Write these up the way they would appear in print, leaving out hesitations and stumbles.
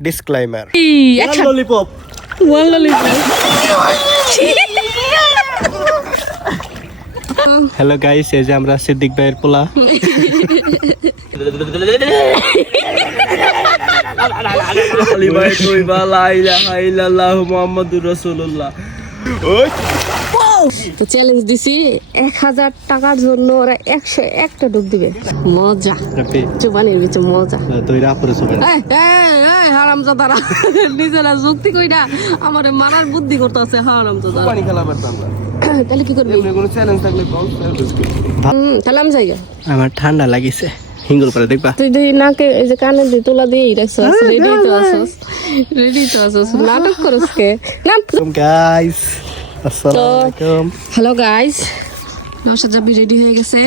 Disclaimer. One lollipop. One lollipop. Hello guys, এই যে আমরা সিদ্দিক ভাইয়ের পোলা। আলী ভাই কইবা লা ইলাহা ইল্লাল্লাহ মুহাম্মাদুর রাসূলুল্লাহ। তো চ্যালেঞ্জ দিছি 1000 টাকার জন্য ওরা 101টা ডুব দিবে। মজা চুবানির ভিতরে মজা। তৈরা পরে সবে হারামজাদারা নিজেরা যুক্তি কইরা আমারে মারার বুদ্ধি করতেছে হারামজাদারা। পানি খেলা পারতাম না। তাহলে কি করবি? এমনি কোনো চ্যালেঞ্জ থাকলে বল। তাহলে আমি যাই। আমার ঠান্ডা লাগিছে। হিঙ্গুল করে দেখবা। তুই দেখি নাকে এই যে কানে দিয়ে তোলা দিয়ে রাখছস। রেডি তো আসছস। নাটক করছ কে? নাম গাইস আসসালামু আলাইকুম। হ্যালো গাইস, নওশাদ জাবি রেডি হয়ে গেছে,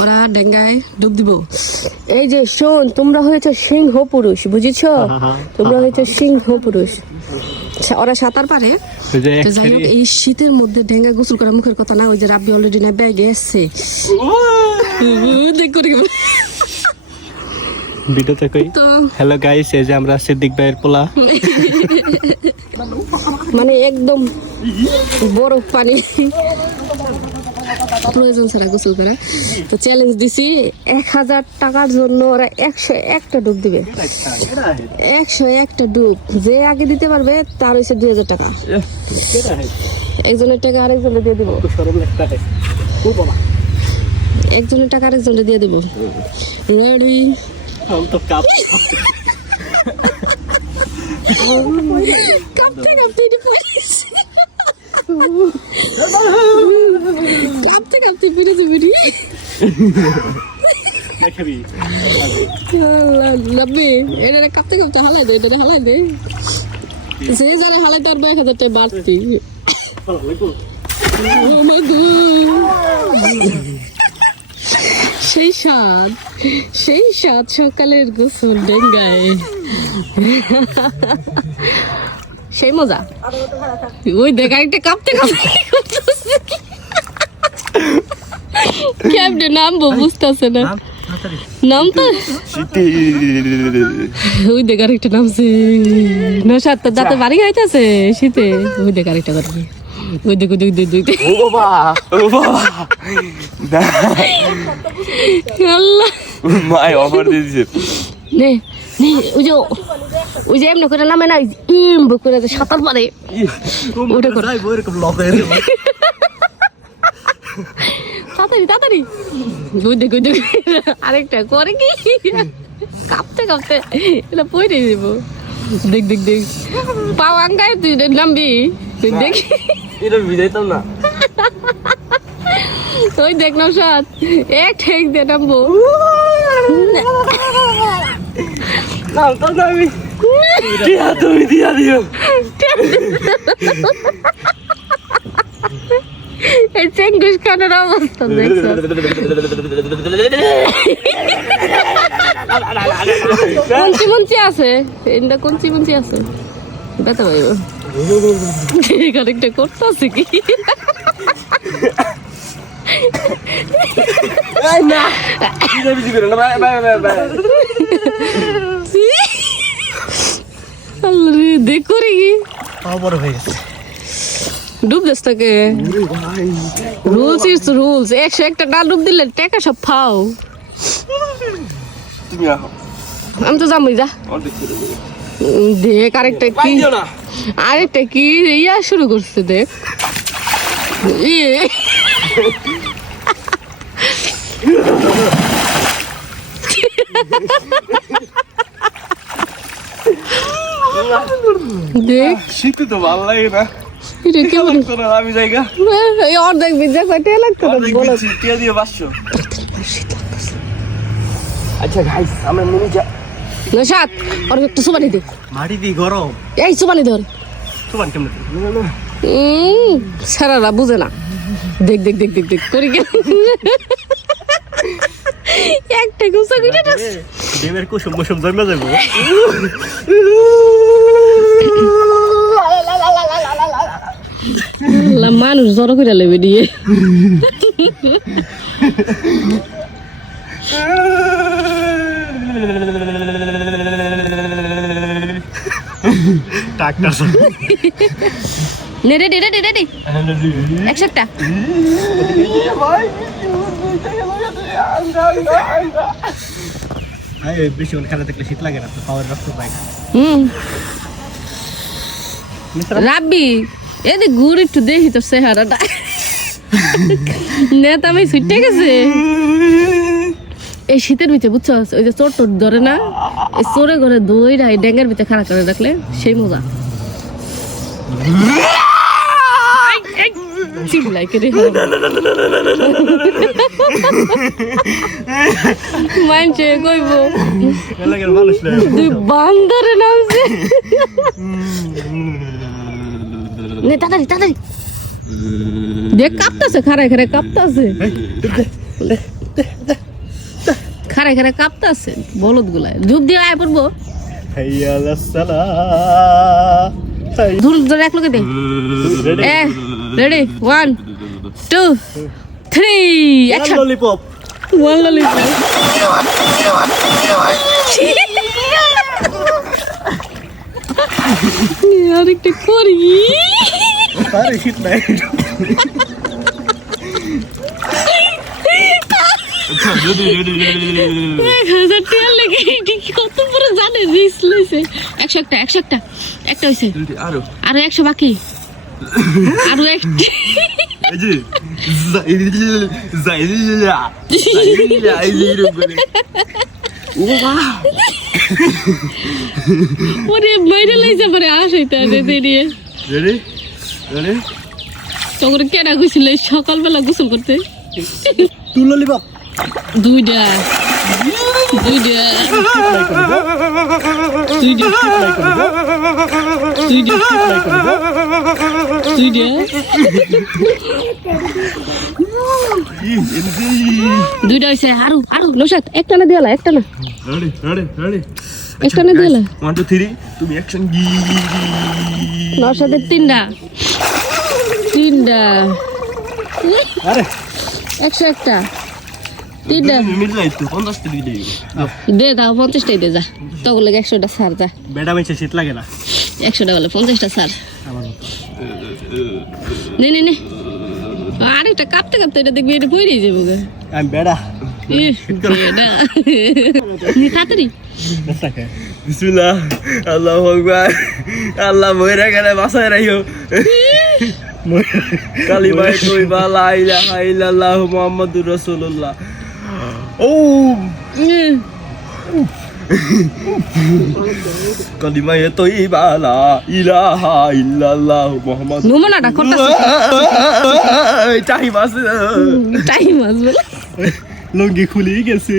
ওরা ডেঙ্গায় ডুব দিব। এই যে শোন, তোমরা হয়েছে সিংহ পুরুষ, বুঝেছ? তোমরা হয়েছে সিংহ পুরুষ। ওরা সাঁতার পারে। তো যাই হোক, এই শীতের মধ্যে ডেঙ্গা গোসল করা মুখের কথা না। ওই যে রাব্বি অলরেডি না ব্যাগে এসছে। দেখ করে ভিডিওতে কই হ্যালো গাইস, এই যে আমরা সিদ্দিক ভাইয়ের পোলা। মানে একদম বরফ পানি প্রয়োজন ছাড়া গোসল করা। তো চ্যালেঞ্জ দিছি 1000 টাকার জন্য ওরা 101টা ডুব দিবে। 101টা ডুব যে আগে দিতে পারবে তার হচ্ছে 2000 টাকা। একজনের টাকা আরেকজনের দিয়ে দিব। একজনের টাকা আরেকজনের দিয়ে দিব। রেডি? কাঁপতে কাঁপতে কাঁপতে কাঁপতে ফিরেছে বিড়ি। এটা কাঁপতে কাঁপতে হালাই দে, এটা হালাই দে। সে জানে হালাই তার 1000 টাকা বাড়তি। সেই সাত সকালের গোসল ডেঙ্গায়, সেই মজা। ওই দেখ একটা কাঁপতে কাঁপতে কেমনে নামবো বুঝতেছে না। নাম তো ওই দেখ আরেকটা নামছে। নওশাদ তোর দাঁতে বাড়ি খাইতেছে শীতে। ওই দেখ আরেকটা করবি। ওই দেখ ওই দেখ দুই দেখ। আল্লাহ মাই অফার দিয়েছে। নে নে, ওই যে এমনি করে নামে না, ইম করে সাঁতার পারে। ওটা করে তাড়াতাড়ি তাড়াতাড়ি। ওই দেখ ওই দেখ আরেকটা করে কি কাঁপতে কাঁপতে এটা পড়ে দেব। দেখ দেখ দেখ পাও আঙ্গায় তুই নামবি। দেখি এটা বিদাইতাম না। ওই দেখ নওশাদ এক ঠেক দিয়ে নামবো। তুমি দিয়া দিও। এই চেঙ্গুস খানের অবস্থা দেখছ? কঞ্চি মঞ্চি আছে, এটা কঞ্চি মঞ্চি আছে। ব্যথা পাইব আরেকটা করতেছে কি? দেখ করে কি ডুব দেশ থেকে রুলস ইজ রুলস। 101টা না ডুব দিলে টাকা সব ফাও। আমি তো যাবই যা। দেখ আরেকটা কি, আরেকটা কি ইয়া শুরু করছে দেখ। দেখ শীতে তো ভালো লাগে না। এটা কেমন আমি জায়গা অর্ধেক বিদ্যা কয়টা লাগতো বলো। টিয়া দিয়ে 500। আচ্ছা গাইস, আমরা মনে যা নওশাদ আর একটু সুবানি দে। মাটি দি গরম। এই সুবানি ধর। তোমার কেমন? সারারা বুঝে না। দেখ দেখ দেখ দেখ দেখ করি কে একটা গুছা করে না। দেবের কুসুম কুসুম জমে যাবো। মানুষ জড়ো করে লেবে দিয়ে। ট্রাক্টর নে রেডি রেডি রেডি একটা বেশি খেলা দেখলে শীত লাগে না, পাওয়ার রক্ত পায় না। রাব্বি এদিক ঘুরে একটু দেখি তোর চেহারাটা নেতা আমি ছুটে গেছে এই শীতের ভিতরে বুঝছো, ওই যে চোর টোর ধরে না, এই চোরে ঘরে দইরা এই ড্যাঙ্গের ভিতরে খাড়া করে রাখলে সেই মজা। চিল্লাই করে মানছে কইব তুই বান্দরে নামছে নে তাড়াতাড়ি তাড়াতাড়ি দেখ কাঁপতাছে, খাড়ায় খাড়ায় কাঁপতাছে, খাড়ায় খাড়ায় কাঁপতাছে বলদ গুলায় ধূপ দিয়ে আয় পড়বো ধূপ ধরে এক লোকে দে। Ready 1 2 3 action. Lollipop one lollipop আরেকটা করি আরে শীত নাই। কত বড় জানে রিস্ক লইছে। 100 একটা হইছে, আরো 100 বাকি, আরো একটা ওরে বাইরে লাইছে পরে আসইতা দেরিয়ে তখন কেডা গেছিল সকালবেলা গোসল করতে? তুই ললিপপ দুইটা দুইটা দুইটা দুইটা দুইটা দুইটা হইছে, আরো আরো নশাত একটা না দিয়ালা, একটা না একটা না দিয়ালা 1 2 3 তুমি অ্যাকশন গি নশাতের তিনটা তিনটা আরে 100 একটা তিনটা মিলাই তো 50 টাকা দিই দে দাও 50টাই দে যা তখন লাগে 100টা ছাড় যা বেটা মেছে শীত লাগে না 100টা বলে 50টা ছাড় নে নে নে আরেকটা কাঁপতে কাঁপতে এটা দেখবি এটা পড়েই যাবো গা আমি বেড়া তাড়াতাড়ি বিসমিল্লাহ আল্লাহু আকবার আল্লাহ মইরা গেলে বাসায় রাখিও কালিমা কইবা লা ইলাহা ইল্লাল্লাহ মুহাম্মাদুর রাসূলুল্লাহ ও কালিমা তৈবা লা ইলাহা ইল্লাল্লাহ মুহাম্মাদুর নুমানাটা করতাছ টাইম আছে টাইম আসবে লঙ্গি খুলে গেছে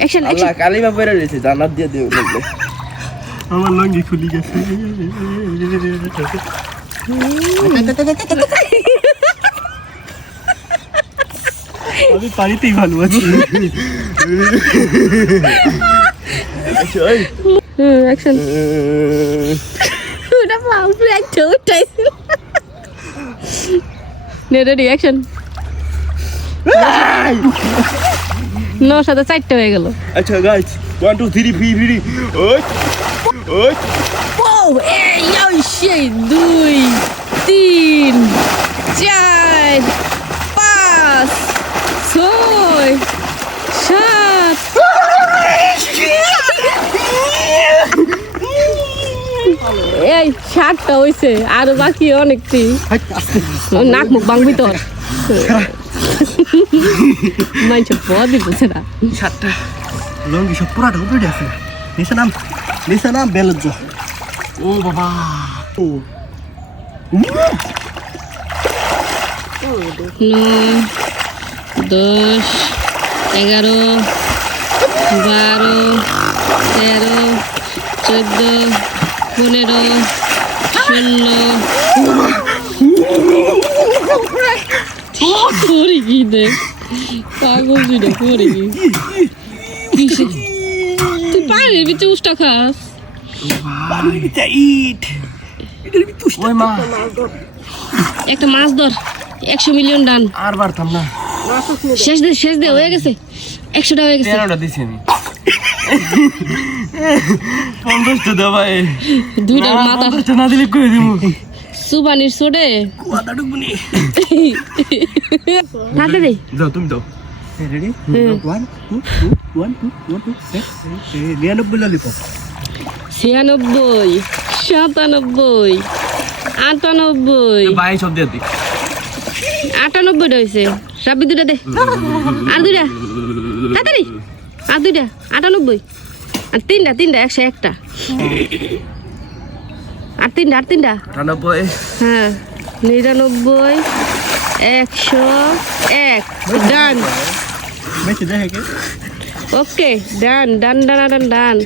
অ্যাকশন আল্লাহ কালিমা পড়ে রয়েছে জান্নাত দিয়ে দিও বললে আমার লঙ্গি খুলে গেছে আমি পানিতেই ভালো আছি অ্যাকশন ওটা পাউ ব্ল্যাক টোটাই নে রেডি অ্যাকশন নো সাথে 4টা হয়ে গেল। আচ্ছা গাইস 1 2 3 ফ্রি ওই ওই ও এই ওই সেই 2 3 4 5 6 7 এই 7টা হইছে আর বাকি অনেকটি নাক মুখ ভাঙবি তোর মাইছে বদি বলছে না 7টা লঙ্গি সব পুরাটা উপরে আছে নিচে নাম বেলজ্জ ও বাবা ও 9 10 11 12 13 14 15 16 পড়ে গিয়ে দে পাগল ছিল পড়ে গিয়ে তুই পানির ভিতরে উষ্টা খাস ওই মা একটা মাছ ধর 100 মিলিয়ন ডান আর পারতাম না শেষ দে হয়ে গেছে 100 টাকা হয়ে গেছে 13টা দিছি আমি 50টা দাও ভাই দুইটা মাথা 50টা না দিলে কই দিমু সুবানির সোডে কুয়াটা ঢুকবনি তাড়াতাড়ি যাও তুমি দাও রেডি হুম। 1 2 1 2 1 2 99 ললিপপ 96 97 98 ভাই সব দিয়ে দি 98 হয়েছে রাব্বি দুটা দে আর দুইটা তাড়াতাড়ি আর দুইটা 98 আর তিনটা 101টা আর তিনটা 98 হ্যাঁ 99 101 ডান বেশি দেখে কে ওকে ডান